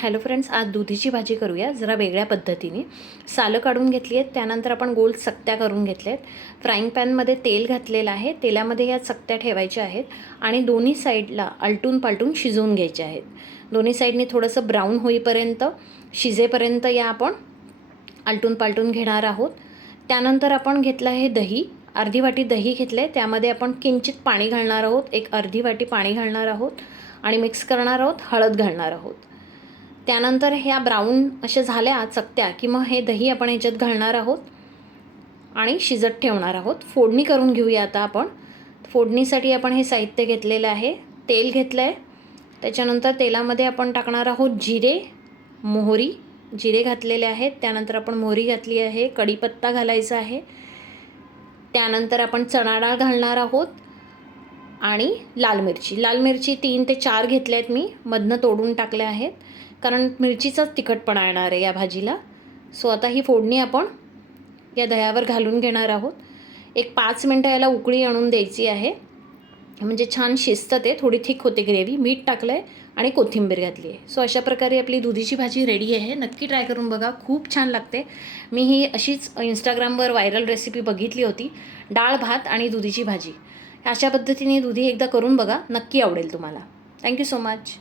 Hello friends, आज दुधीची भाजी करूया जरा वेगळ्या पद्धतीने. सालं काढून घेतली आहेत, त्यानंतर आपण गोल चकत्या करून घेतल्या आहेत. फ्राईंग पॅनमध्ये तेल घातलेलं आहे, तेलामध्ये या चकत्या ठेवायच्या आहेत आणि दोन्ही साईडला आलटून पालटून शिजवून घ्यायच्या आहेत. दोन्ही साईडनी थोडंसं ब्राऊन होईपर्यंत शिजेपर्यंत या आपण आलटून पालटून घेणार आहोत. त्यानंतर आपण घेतलं आहे दही, अर्धी वाटी दही घेतलं आहे, त्यामध्ये आपण किंचित पाणी घालणार आहोत, एक अर्धी वाटी पाणी घालणार आहोत आणि मिक्स करणार आहोत, हळद घालणार आहोत. त्यानंतर ह्या ब्राऊन अशा झाल्या चकत्या की मग हे दही आपण ह्याच्यात घालणार आहोत आणि शिजत ठेवणार आहोत. फोडणी करून घेऊया आता आपण. फोडणीसाठी आपण हे साहित्य घेतलेलं आहे. तेल घेतलं आहे, त्याच्यानंतर तेलामध्ये आपण टाकणार आहोत जिरे, मोहरी. जिरे घातलेले आहेत, त्यानंतर आपण मोहरी घातली आहे, कढीपत्ता घालायचा आहे. त्यानंतर आपण चणा डाळ घालणार आहोत आणि लाल मिरची 3 ते 4 घेतल्या आहेत मी, मधनं तोडून टाकल्या आहेत कारण मिरचीचाच तिखटपणा येणार आहे या भाजीला. सो आता ही फोडणी आपण या दह्यावर घालून घेणार आहोत. एक 5 मिनटं याला उकळी आणून द्यायची आहे, म्हणजे छान शिजतं ते, थोडी थिक होते ग्रेव्ही. मीठ टाकलं आहे आणि कोथिंबीर घातली आहे. सो अशा प्रकारे आपली दुधीची भाजी रेडी आहे. नक्की ट्राय करून बघा, खूप छान लागते. मी ही अशीच इंस्टाग्रामवर व्हायरल रेसिपी बघितली होती, डाळ भात आणि दुधीची भाजी. अशा पद्धतीने दुधी एकदा करून बघा, नक्की आवडेल तुम्हाला. Thank you so much.